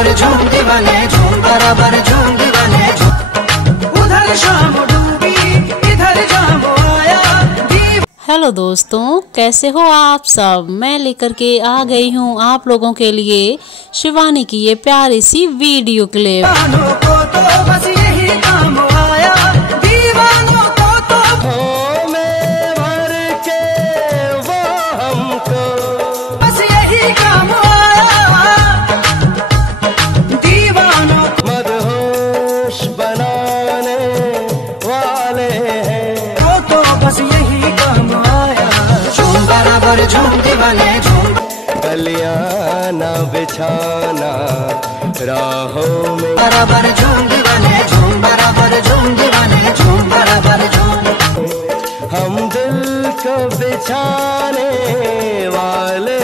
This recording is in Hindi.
बराबर झूम दीवाने झूम बराबर झूम दीवाने उधर शाम डूबी इधर जाम आया। हेलो दोस्तों, कैसे हो आप सब। मैं लेकर के आ गई हूँ आप लोगों के लिए शिवानी की ये प्यारी सी वीडियो क्लिप। को तो बस यही काम आया, दीवानों को तो में भर के वो हमको बस यही काम आया। दीवानों मदहोश बनाने वाले हैं वो तो बस यही काम आया। झूम बराबर झूम दीवाने झूम गलियां ना बिछाना राहों में बराबर झूम दीवाने झूम बराबर झूम दीवाने झूम बराबर झूम। हम दिल को बिछाने वाले